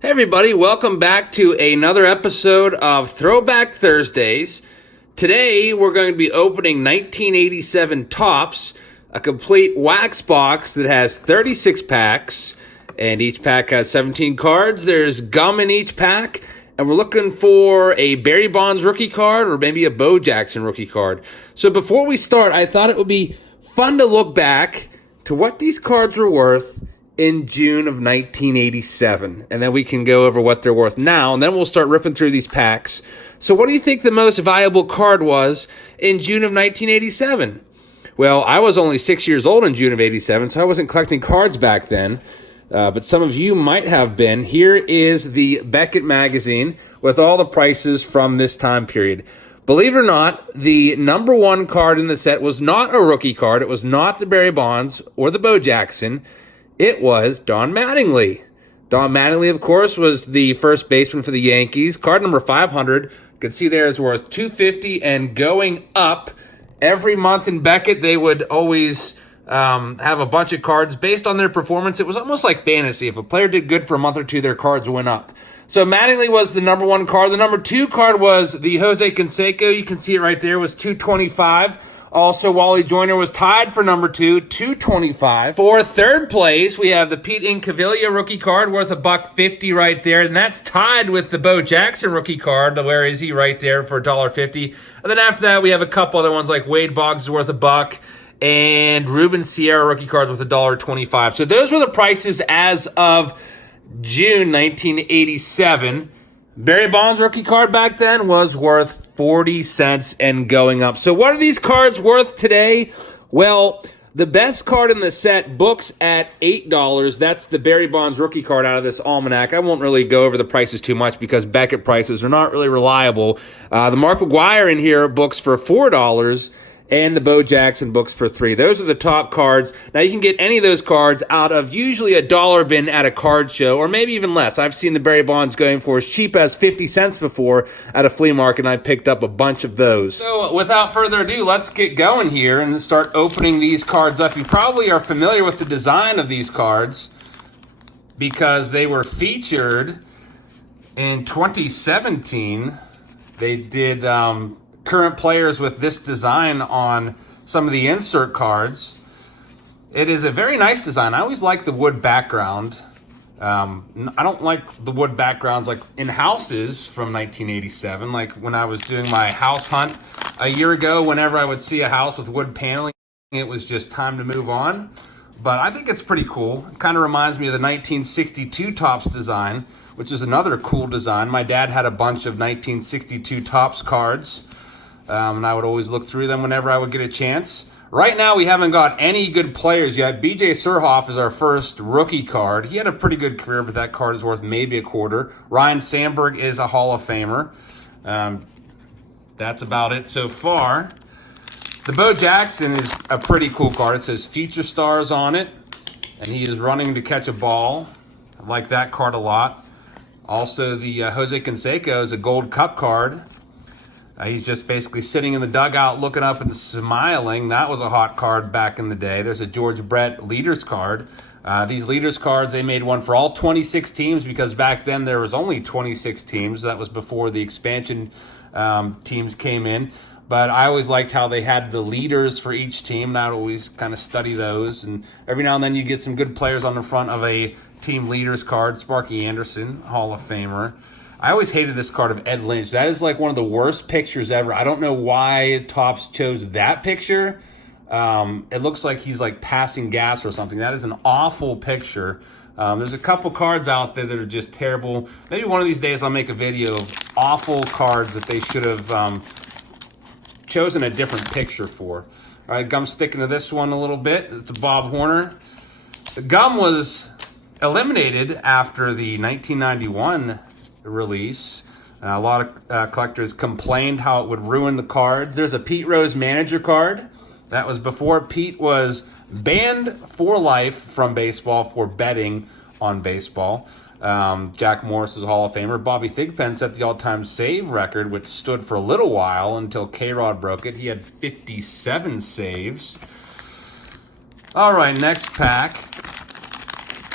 Hey everybody, welcome back to another episode of Throwback Thursdays. Today we're going to be opening 1987 Topps, a complete wax box that has 36 packs, and each pack has 17 cards. There's gum in each pack, and we're looking for a Barry Bonds rookie card or maybe a Bo Jackson rookie card. So before we start, I thought it would be fun to look back to what these cards were worth in June of 1987, and then we can go over what they're worth now, and then we'll start ripping through these packs. So what do you think the most valuable card was in June of 1987? Well, I was only 6 years old in June of 87, so I wasn't collecting cards back then, but some of you might have been. Here is the Beckett magazine with all the prices from this time period. Believe it or not, the number one card in the set was not a rookie card. It was not the Barry Bonds or the Bo Jackson. It was Don Mattingly. Don Mattingly, of course, was the first baseman for the Yankees. Card number 500. You can see there is worth $250 and going up. Every month in Beckett, they would always have a bunch of cards based on their performance. It was almost like fantasy. If a player did good for a month or two, their cards went up. So Mattingly was the number one card. The number two card was the Jose Canseco. You can see it right there. It was $225. Also, Wally Joyner was tied for number two, $225. For third place, we have the Pete Incaviglia rookie card worth $1.50 right there, and that's tied with the Bo Jackson rookie card. Where is he? Right there for $1.50. And then after that, we have a couple other ones like Wade Boggs is worth $1, and Ruben Sierra rookie cards worth $1.25. So those were the prices as of June 1987. Barry Bonds rookie card back then was worth 40 cents and going up. So what are these cards worth today? Well, the best card in the set books at $8. That's the Barry Bonds rookie card out of this almanac. I won't really go over the prices too much because Beckett prices are not really reliable. The Mark McGwire in here books for $4. And the Bo Jackson books for $3. Those are the top cards. Now, you can get any of those cards out of usually a dollar bin at a card show, or maybe even less. I've seen the Barry Bonds going for as cheap as 50 cents before at a flea market, and I picked up a bunch of those. So, without further ado, let's get going here and start opening these cards up. You probably are familiar with the design of these cards because they were featured in 2017. They did current players with this design on some of the insert cards. It is a very nice design. I always like the wood background. I don't like the wood backgrounds like in houses from 1987. Like when I was doing my house hunt a year ago, whenever I would see a house with wood paneling, it was just time to move on. But I think it's pretty cool. It kind of reminds me of the 1962 Topps design, which is another cool design. My dad had a bunch of 1962 Topps cards. And I would always look through them whenever I would get a chance. Right now, we haven't got any good players yet. B.J. Surhoff is our first rookie card. He had a pretty good career, but that card is worth maybe a quarter. Ryan Sandberg is a Hall of Famer. That's about it so far. The Bo Jackson is a pretty cool card. It says Future Stars on it, and he is running to catch a ball. I like that card a lot. Also, the Jose Canseco is a Gold Cup card. He's just basically sitting in the dugout looking up and smiling. That was a hot card back in the day. There's a George Brett Leaders card. These Leaders cards, they made one for all 26 teams because back then there was only 26 teams. That was before the expansion teams came in. But I always liked how they had the leaders for each team, and I'd always kind of study those. And every now and then you get some good players on the front of a team leaders card. Sparky Anderson, Hall of Famer. I always hated this card of Ed Lynch. That is like one of the worst pictures ever. I don't know why Topps chose that picture. It looks like he's like passing gas or something. That is an awful picture. There's a couple cards out there that are just terrible. Maybe one of these days I'll make a video of awful cards that they should have chosen a different picture for. All right, Gum's sticking to this one a little bit. It's a Bob Horner. The Gum was eliminated after the 1991 release. A lot of collectors complained how it would ruin the cards. There's a Pete Rose manager card. That was before Pete was banned for life from baseball for betting on baseball. Jack Morris is a Hall of Famer. Bobby Thigpen set the all-time save record, which stood for a little while until K-Rod broke it. He had 57 saves. All right, next pack.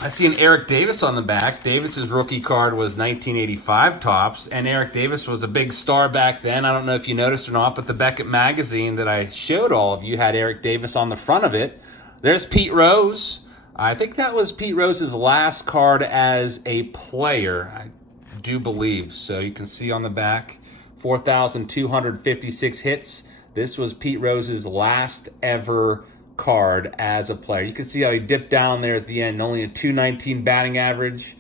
I see an Eric Davis on the back. Davis's rookie card was 1985 Topps, and Eric Davis was a big star back then. I don't know if you noticed or not, but the Beckett magazine that I showed all of you had Eric Davis on the front of it. There's Pete Rose. I think that was Pete Rose's last card as a player, I do believe. So you can see on the back, 4,256 hits. This was Pete Rose's last ever card as a player. You can see how he dipped down there at the end, only a 219 batting average.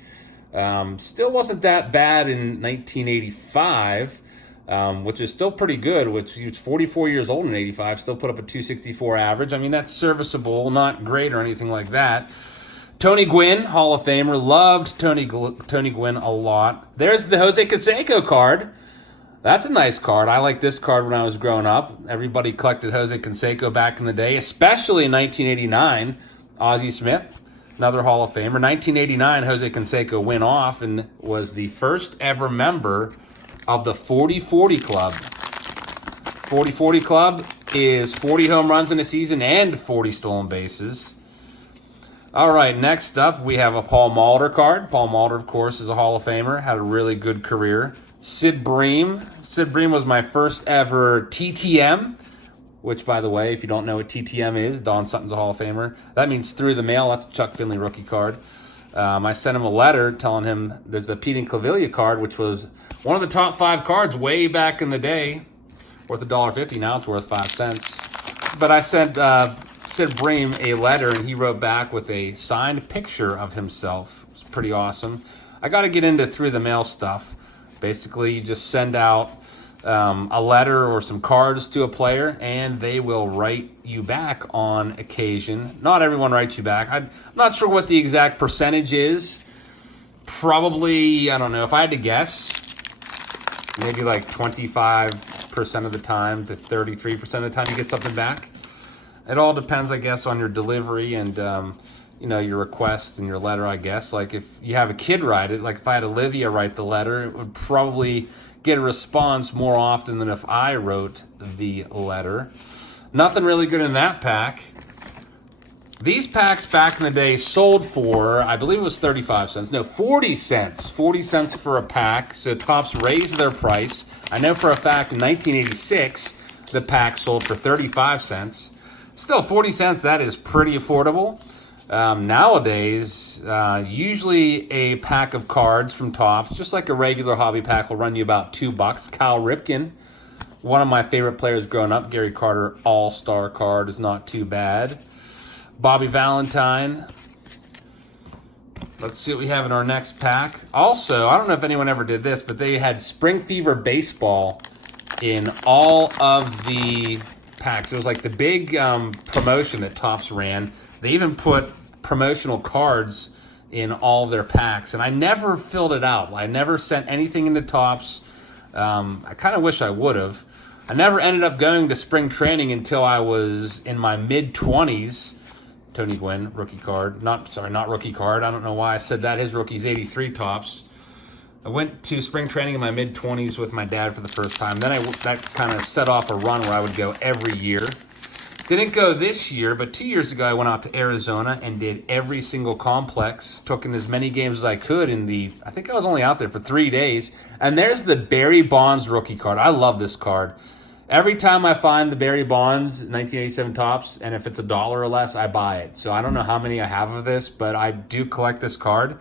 Still wasn't that bad in 1985, which is still pretty good, which he was 44 years old in 85, still put up a 264 average. I mean, that's serviceable, not great or anything like that. Tony Gwynn, Hall of Famer, loved Tony Gwynn a lot. There's the Jose Canseco card. That's a nice card. I like this card when I was growing up. Everybody collected Jose Canseco back in the day, especially in 1989. Ozzie Smith, another Hall of Famer. 1989, Jose Canseco went off and was the first ever member of the 40-40 Club. 40-40 Club is 40 home runs in a season and 40 stolen bases. All right, next up, we have a Paul Molitor card. Paul Molitor, of course, is a Hall of Famer, had a really good career. Sid Bream. Sid Bream was my first ever TTM, which, by the way, if you don't know what TTM is, Don Sutton's a Hall of Famer. That means through the mail. That's a Chuck Finley rookie card. I sent him a letter telling him there's the Pete and Clavelia card, which was one of the top 5 cards way back in the day, worth $1.50. Now it's worth 5 cents. But I sent Sid Bream a letter, and he wrote back with a signed picture of himself. It's pretty awesome. I got to get into through the mail stuff. Basically, you just send out a letter or some cards to a player, and they will write you back on occasion. Not everyone writes you back. I'm not sure what the exact percentage is. Probably, I don't know, if I had to guess, maybe like 25% of the time to 33% of the time you get something back. It all depends, I guess, on your delivery and your request and your letter, I guess. Like if you have a kid write it, like if I had Olivia write the letter, it would probably get a response more often than if I wrote the letter. Nothing really good in that pack. These packs back in the day sold for, I believe it was 35 cents. No, 40 cents. 40 cents for a pack. So Topps raised their price. I know for a fact in 1986, the pack sold for 35 cents. Still 40 cents, that is pretty affordable. Nowadays, usually a pack of cards from Topps, just like a regular hobby pack, will run you about $2. Cal Ripken, one of my favorite players growing up. Gary Carter All-Star card is not too bad. Bobby Valentine. Let's see what we have in our next pack. Also, I don't know if anyone ever did this, but they had Spring Fever Baseball in all of the packs. It was like the big promotion that Topps ran. They even put promotional cards in all of their packs, and I never filled it out. I never sent anything into Topps. I kind of wish I would have. I never ended up going to spring training until I was in my mid-20s. Tony Gwynn, rookie card. Not rookie card. I don't know why I said that. His rookie's 83 Topps. I went to spring training in my mid-20s with my dad for the first time. Then that kind of set off a run where I would go every year. Didn't go this year, but 2 years ago I went out to Arizona and did every single complex. Took in as many games as I could I think I was only out there for 3 days. And there's the Barry Bonds rookie card. I love this card. Every time I find the Barry Bonds 1987 Topps, and if it's $1 or less, I buy it. So I don't know how many I have of this, but I do collect this card.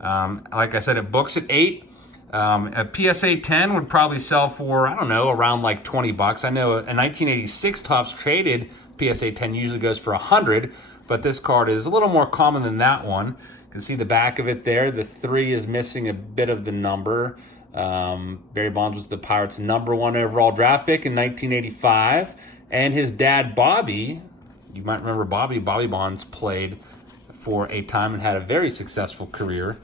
Like I said, it books at 8. A PSA 10 would probably sell for, I don't know, around like $20. I know a 1986 Topps traded PSA 10 usually goes for $100, but this card is a little more common than that one. You can see the back of it there. The 3 is missing a bit of the number. Barry Bonds was the Pirates' #1 overall draft pick in 1985, and his dad Bobby, you might remember Bobby Bonds played for a time and had a very successful career.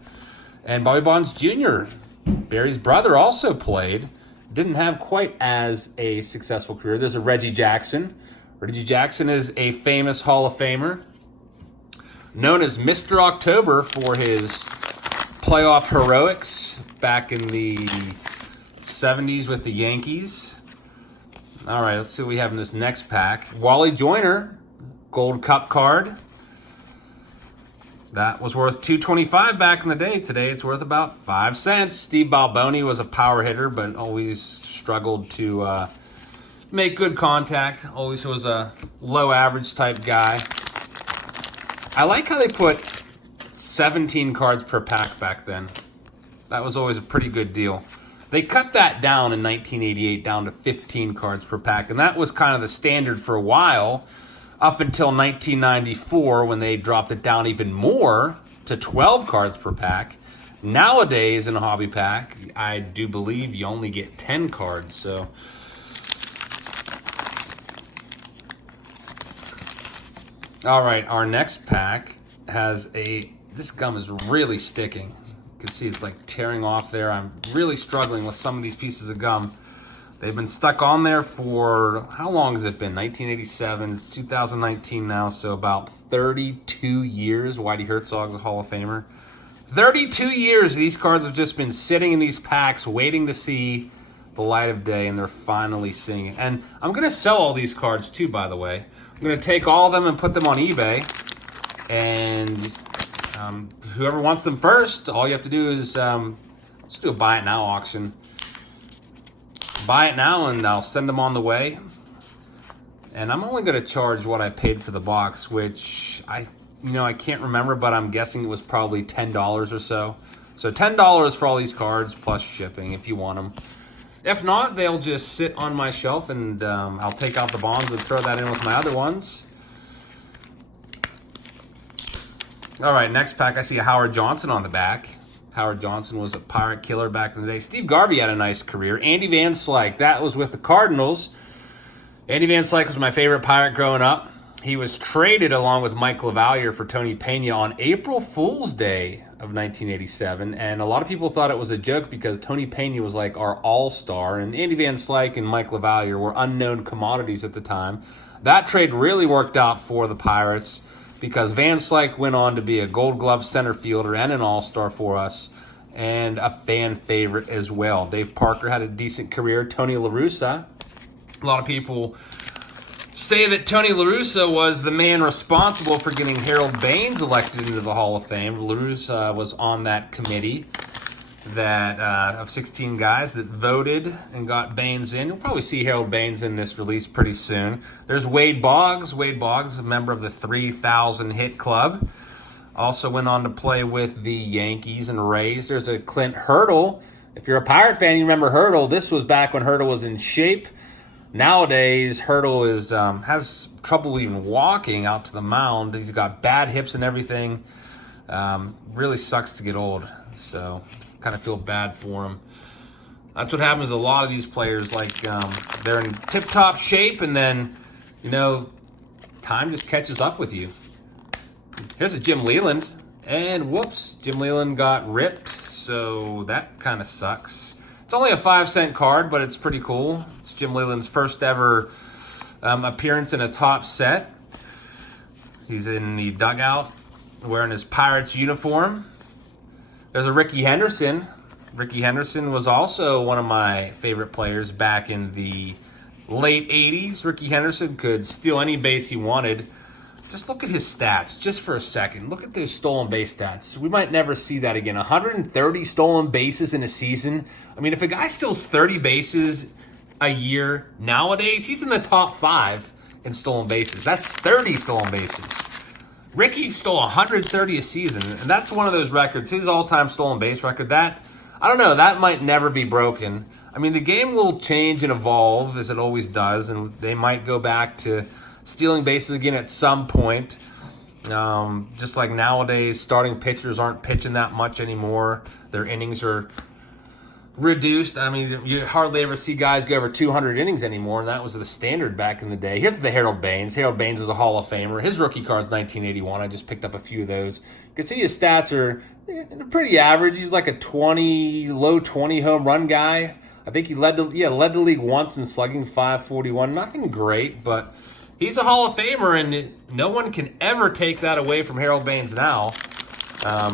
And Bobby Bonds Jr., Barry's brother, also played. Didn't have quite as a successful career. There's a Reggie Jackson. Reggie Jackson is a famous Hall of Famer, known as Mr. October for his playoff heroics back in the 70s with the Yankees. All right, let's see what we have in this next pack. Wally Joyner, Gold Cup card. That was worth $2.25 back in the day. Today it's worth about 5 cents. Steve Balboni was a power hitter, but always struggled to make good contact. Always was a low average type guy. I like how they put 17 cards per pack back then. That was always a pretty good deal. They cut that down in 1988 down to 15 cards per pack, and that was kind of the standard for a while up until 1994 when they dropped it down even more to 12 cards per pack. Nowadays in a hobby pack, I do believe you only get 10 cards. So all right, our next pack has this gum is really sticking. You can see it's like tearing off there. I'm really struggling with some of these pieces of gum. They've been stuck on there for, how long has it been? 1987, it's 2019 now, so about 32 years. Whitey Herzog's a Hall of Famer. 32 years these cards have just been sitting in these packs waiting to see the light of day, and they're finally seeing it. And I'm going to sell all these cards too, by the way. I'm going to take all of them and put them on eBay, and whoever wants them first, all you have to do is let's do a buy it now auction. Buy it now and I'll send them on the way. And I'm only going to charge what I paid for the box, which I can't remember, but I'm guessing it was probably $10 or so. So $10 for all these cards plus shipping if you want them. If not, they'll just sit on my shelf, and I'll take out the bonds and throw that in with my other ones. All right, next pack, I see a Howard Johnson on the back. Howard Johnson was a Pirate killer back in the day. Steve Garvey had a nice career. Andy Van Slyke, that was with the Cardinals. Andy Van Slyke was my favorite Pirate growing up. He was traded along with Mike LaValliere for Tony Pena on April Fool's Day of 1987, and a lot of people thought it was a joke because Tony Pena was like our all-star, and Andy Van Slyke and Mike LaValliere were unknown commodities at the time. That trade really worked out for the Pirates because Van Slyke went on to be a Gold Glove center fielder and an all-star for us, and a fan favorite as well. Dave Parker had a decent career. Tony Larussa, a lot of people say that Tony Larussa was the man responsible for getting Harold Baines elected into the Hall of Fame. Larussa was on that committee that of 16 guys that voted and got Baines in. You'll probably see Harold Baines in this release pretty soon. There's Wade Boggs. Wade Boggs, a member of the 3,000 hit club. Also went on to play with the Yankees and Rays. There's a Clint Hurdle. If you're a Pirate fan, you remember Hurdle. This was back when Hurdle was in shape. Nowadays, Hurdle has trouble even walking out to the mound. He's got bad hips and everything. Really sucks to get old. So kind of feel bad for him. That's what happens to a lot of these players. Like they're in tip-top shape, and then time just catches up with you. Here's a Jim Leland, and whoops, Jim Leland got ripped. So that kind of sucks. It's only a 5-cent card, but it's pretty cool. It's Jim Leland's first ever appearance in a top set. He's in the dugout wearing his Pirates uniform. There's a Rickey Henderson. Rickey Henderson was also one of my favorite players back in the late 80s. Rickey Henderson could steal any base he wanted. Just look at his stats just for a second. Look at those stolen base stats. We might never see that again. 130 stolen bases in a season. I mean, if a guy steals 30 bases a year nowadays, he's in the top 5 in stolen bases. That's 30 stolen bases. Rickey stole 130 a season, and that's one of those records. His all-time stolen base record, that, I don't know, that might never be broken. I mean, the game will change and evolve, as it always does, and they might go back to stealing bases again at some point. Just like nowadays, starting pitchers aren't pitching that much anymore. Their innings are reduced. I mean, you hardly ever see guys go over 200 innings anymore, and that was the standard back in the day. Here's the Harold Baines. Harold Baines is a Hall of Famer. His rookie card's 1981. I just picked up a few of those. You can see his stats are pretty average. He's like a low 20 home run guy. I think he led the league once in slugging, 541. Nothing great, but he's a Hall of Famer, and no one can ever take that away from Harold Baines now.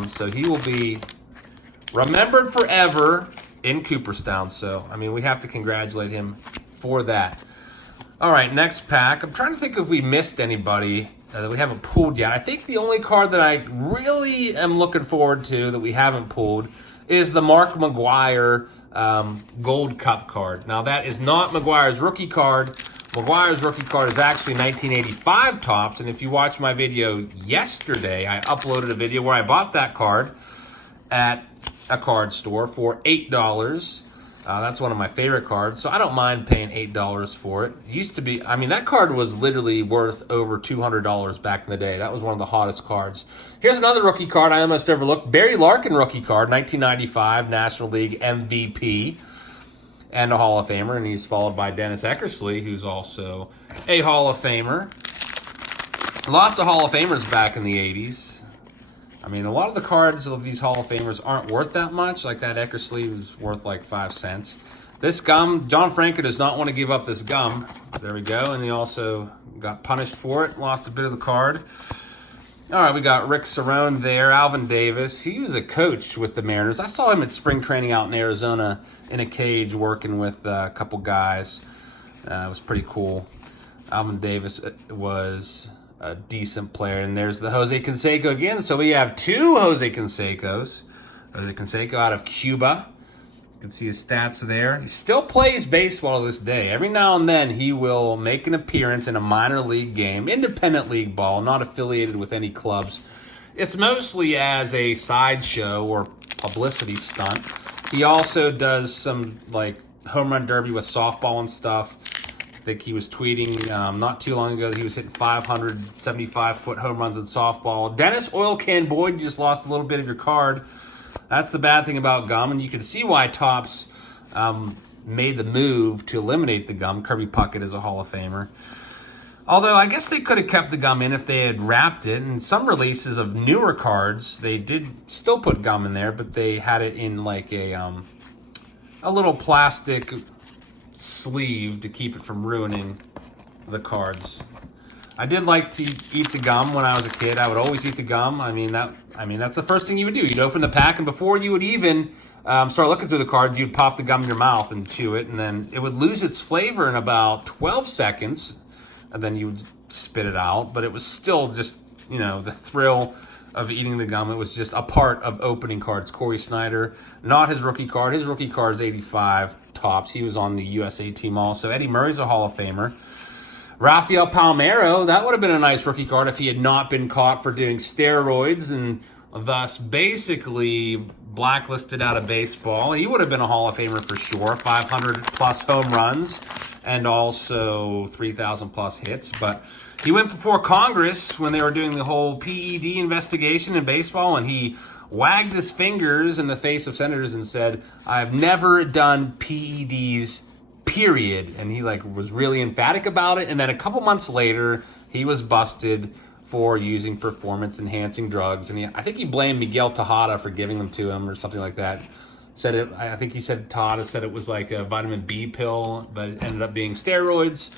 So he will be remembered forever in Cooperstown. So, I mean, we have to congratulate him for that. All right, next pack. I'm trying to think if we missed anybody. that we haven't pulled yet. I think the only card that I really am looking forward to that we haven't pulled is the Mark McGwire Gold Cup card. Now, that is not McGwire's rookie card. McGwire's rookie card is actually 1985 Topps, and if you watched my video yesterday, I uploaded a video where I bought that card at a card store for $8. That's one of my favorite cards, so I don't mind paying $8 for it. It used to be, I mean, that card was literally worth over $200 back in the day. That was one of the hottest cards. Here's another rookie card I almost overlooked. Barry Larkin rookie card, 1995 National League MVP and a Hall of Famer, and he's followed by Dennis Eckersley, who's also a Hall of Famer. Lots of Hall of Famers back in the 80s. I mean, a lot of the cards of these Hall of Famers aren't worth that much. Like that Eckersley was worth like 5 cents. This gum, John Franco does not want to give up this gum. There we go. And he also got punished for it. Lost a bit of the card. All right, we got Rick Cerrone there. Alvin Davis. He was a coach with the Mariners. I saw him at spring training out in Arizona in a cage working with a couple guys. It was pretty cool. Alvin Davis was a decent player. And there's the Jose Canseco again. So we have 2 Jose Cansecos. Jose Canseco out of Cuba. You can see his stats there. He still plays baseball to this day. Every now and then he will make an appearance in a minor league game, independent league ball, not affiliated with any clubs. It's mostly as a sideshow or publicity stunt. He also does some like home run derby with softball and stuff. I think he was tweeting not too long ago that he was hitting 575-foot home runs in softball. Dennis Oil Can Boyd just lost a little bit of your card. That's the bad thing about gum, and you can see why Topps made the move to eliminate the gum. Kirby Puckett is a Hall of Famer. Although I guess they could have kept the gum in if they had wrapped it. And some releases of newer cards, they did still put gum in there, but they had it in like a little plastic sleeve to keep it from ruining the cards. I did like to eat the gum when I was a kid. I would always eat the gum. I mean that's the first thing you would do. You'd open the pack, and before you would even start looking through the cards, you'd pop the gum in your mouth and chew it, and then it would lose its flavor in about 12 seconds, and then you would spit it out. But it was still just, you know, the thrill of eating the gum. It was just a part of opening cards. Cory Schneider, not his rookie card. His rookie card is 85 Topps. He was on the USA team also. Eddie Murray's a Hall of Famer. Rafael Palmeiro, that would have been a nice rookie card if he had not been caught for doing steroids and thus basically blacklisted out of baseball. He would have been a Hall of Famer for sure. 500-plus home runs and also 3,000-plus hits. But he went before Congress when they were doing the whole PED investigation in baseball, and he wagged his fingers in the face of senators and said, "I've never done PEDs, period." And he was really emphatic about it. And then a couple months later, he was busted for using performance-enhancing drugs. And I think he blamed Miguel Tejada for giving them to him or something like that. I think he said Tejada said it was like a vitamin B pill, but it ended up being steroids.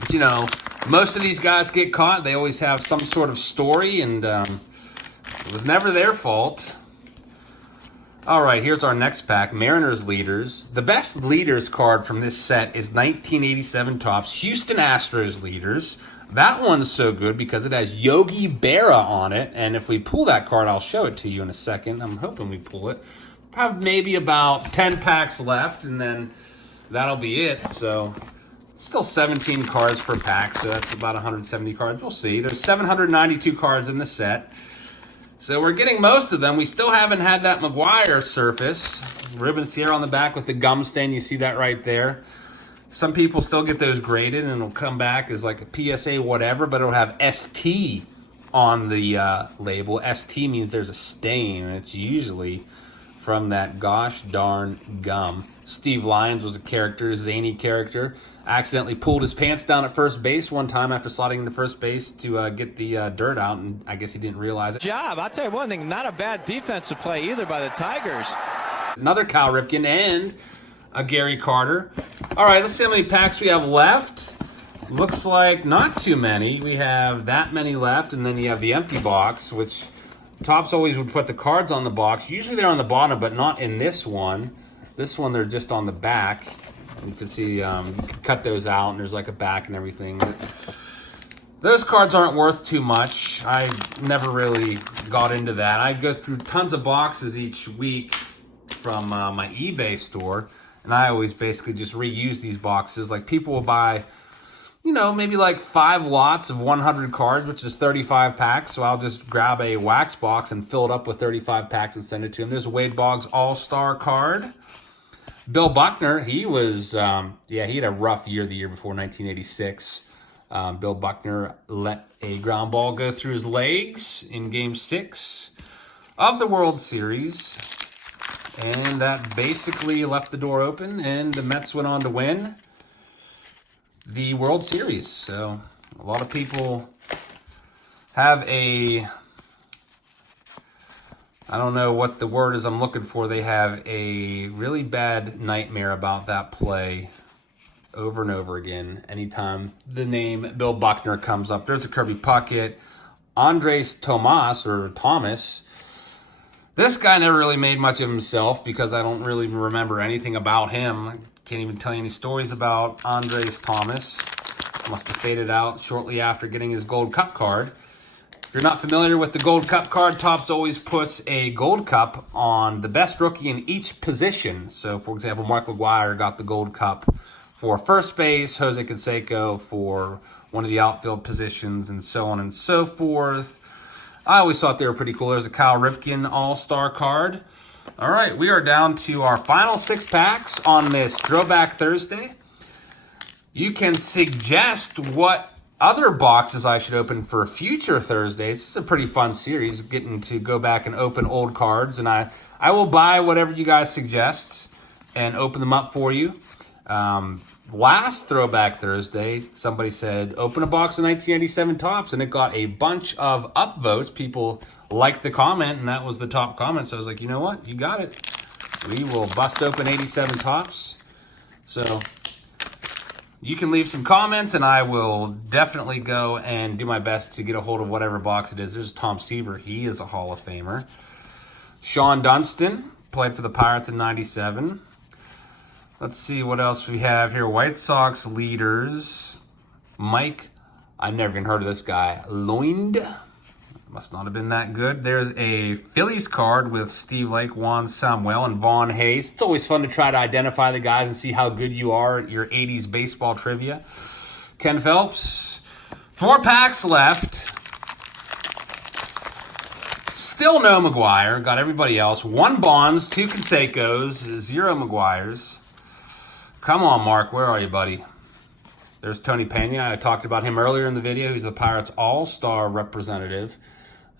But, you know, most of these guys get caught. They always have some sort of story, and it was never their fault. All right, here's our next pack, Mariners Leaders. The best Leaders card from this set is 1987 Topps Houston Astros Leaders. That one's so good because it has Yogi Berra on it, and if we pull that card, I'll show it to you in a second. I'm hoping we pull it. Probably maybe about 10 packs left, and then that'll be it. So still 17 cards per pack, so that's about 170 cards. We'll see. There's 792 cards in the set. So we're getting most of them. We still haven't had that McGwire surface. Ribbon Sierra on the back with the gum stain. You see that right there. Some people still get those graded, and it'll come back as like a PSA whatever, but it'll have ST on the label. ST means there's a stain, and it's usually from that gosh darn gum. Steve Lyons was a character, a zany character. Accidentally pulled his pants down at first base one time after sliding into first base to get the dirt out, and I guess he didn't realize it. I'll tell you one thing, not a bad defensive play either by the Tigers. Another Cal Ripken and a Gary Carter. All right, let's see how many packs we have left. Looks like not too many. We have that many left, and then you have the empty box, which Topps always would put the cards on the box. Usually they're on the bottom, but not in this one. This one, they're just on the back. You can see, you can cut those out, and there's like a back and everything. Those cards aren't worth too much. I never really got into that. I go through tons of boxes each week from my eBay store, and I always basically just reuse these boxes. Like, people will buy, you know, maybe like 5 lots of 100 cards, which is 35 packs. So I'll just grab a wax box and fill it up with 35 packs and send it to him. There's a Wade Boggs All-Star card. Bill Buckner, he was, he had a rough year the year before, 1986. Bill Buckner let a ground ball go through his legs in Game 6 of the World Series. And that basically left the door open, and the Mets went on to win the World Series. So a lot of people have I don't know what the word is I'm looking for. They have a really bad nightmare about that play over and over again. Anytime the name Bill Buckner comes up, there's a Kirby Puckett. Andres Thomas. This guy never really made much of himself because I don't really remember anything about him. I can't even tell you any stories about Andres Thomas. Must have faded out shortly after getting his Gold Cup card. If you're not familiar with the Gold Cup card, Topps always puts a Gold Cup on the best rookie in each position. So, for example, Mark McGwire got the Gold Cup for first base, Jose Canseco for one of the outfield positions, and so on and so forth. I always thought they were pretty cool. There's a Cal Ripken All-Star card. All right, we are down to our final 6 packs on this Throwback Thursday. You can suggest what other boxes I should open for future Thursdays. This is a pretty fun series, getting to go back and open old cards, and I will buy whatever you guys suggest and open them up for you. Last Throwback Thursday, somebody said, open a box of 1987 Topps, and it got a bunch of upvotes. People liked the comment, and that was the top comment. So I was like, you know what? You got it. We will bust open 87 Topps. So you can leave some comments, and I will definitely go and do my best to get a hold of whatever box it is. There's Tom Seaver. He is a Hall of Famer. Sean Dunston played for the Pirates in 97. Let's see what else we have here. White Sox leaders. Mike, I've never even heard of this guy. Loind. Must not have been that good. There's a Phillies card with Steve Lake, Juan Samuel, and Vaughn Hayes. It's always fun to try to identify the guys and see how good you are at your 80s baseball trivia. Ken Phelps. 4 packs left. Still no McGwire. Got everybody else. 1 Bonds, 2 Cansecos, 0 McGwires. Come on, Mark. Where are you, buddy? There's Tony Pena. I talked about him earlier in the video. He's the Pirates All-Star representative.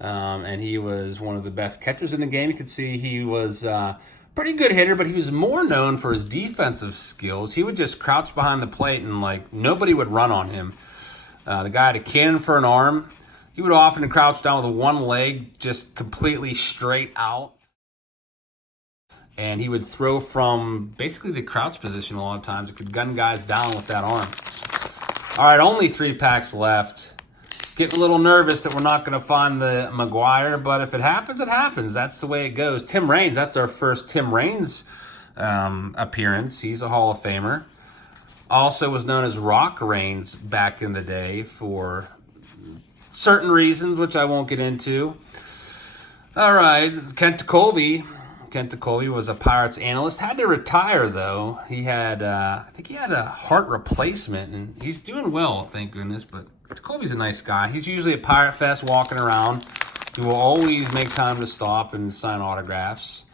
And he was one of the best catchers in the game. You could see he was a pretty good hitter, but he was more known for his defensive skills. He would just crouch behind the plate and, like, nobody would run on him. The guy had a cannon for an arm. He would often crouch down with one leg just completely straight out. And he would throw from basically the crouch position a lot of times. It could gun guys down with that arm. All right, only 3 packs left. Getting a little nervous that we're not going to find the McGwire, but if it happens, it happens. That's the way it goes. Tim Raines, that's our first Tim Raines appearance. He's a Hall of Famer. Also was known as Rock Raines back in the day for certain reasons, which I won't get into. All right, Kent Colby. Kent Colby was a Pirates analyst. Had to retire, though. He had, I think he had a heart replacement, and he's doing well, thank goodness. But Colby's a nice guy. He's usually at Pirate Fest walking around. He will always make time to stop and sign autographs.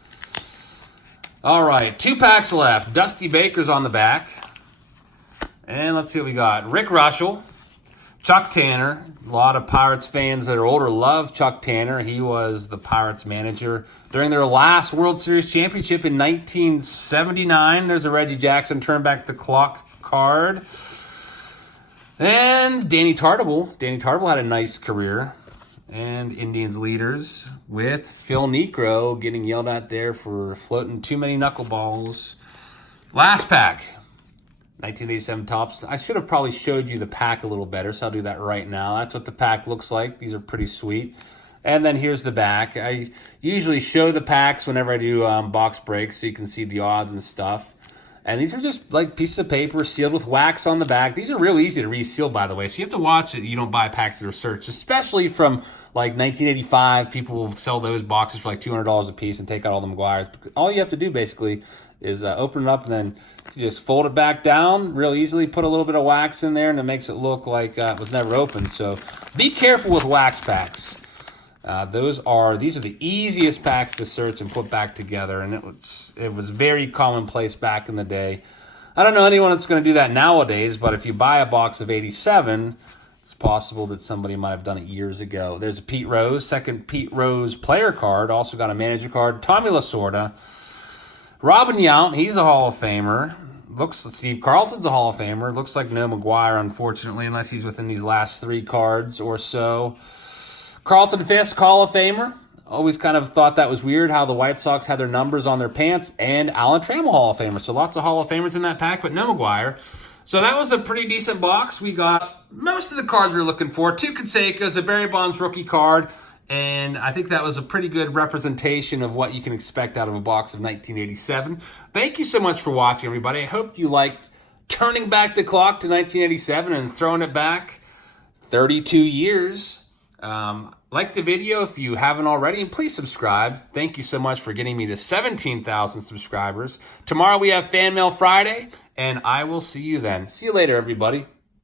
All right, 2 packs left. Dusty Baker's on the back. And let's see what we got. Rick Russell, Chuck Tanner. A lot of Pirates fans that are older love Chuck Tanner. He was the Pirates manager during their last World Series championship in 1979. There's a Reggie Jackson turn back the clock card. And Danny Tartabull. Danny Tartabull had a nice career. And Indians leaders with Phil Niekro getting yelled at there for floating too many knuckleballs. Last pack. 1987 Topps. I should have probably showed you the pack a little better, so I'll do that right now. That's what the pack looks like. These are pretty sweet. And then here's the back. I usually show the packs whenever I do box breaks so you can see the odds and stuff. And these are just like pieces of paper sealed with wax on the back. These are real easy to reseal, by the way. So you have to watch it. You don't buy packs that are searched, especially from like 1985. People will sell those boxes for like $200 a piece and take out all the McGuires. All you have to do basically is open it up and then you just fold it back down real easily. Put a little bit of wax in there and it makes it look like it was never opened. So be careful with wax packs. These are the easiest packs to search and put back together, and it was very commonplace back in the day. I don't know anyone that's going to do that nowadays, but if you buy a box of 87, it's possible that somebody might have done it years ago. There's a Pete Rose, second Pete Rose player card, also got a manager card. Tommy Lasorda, Robin Yount, he's a Hall of Famer. Steve Carlton's a Hall of Famer. Looks like no McGuire, unfortunately, unless he's within these last 3 cards or so. Carlton Fisk, Hall of Famer. Always kind of thought that was weird how the White Sox had their numbers on their pants. And Alan Trammell, Hall of Famer. So lots of Hall of Famers in that pack, but no McGuire. So that was a pretty decent box. We got most of the cards we were looking for. 2 Cansecos, a Barry Bonds rookie card. And I think that was a pretty good representation of what you can expect out of a box of 1987. Thank you so much for watching, everybody. I hope you liked turning back the clock to 1987 and throwing it back 32 years. Like the video if you haven't already, and please subscribe. Thank you so much for getting me to 17,000 subscribers. Tomorrow we have Fan Mail Friday, and I will see you then. See you later, everybody.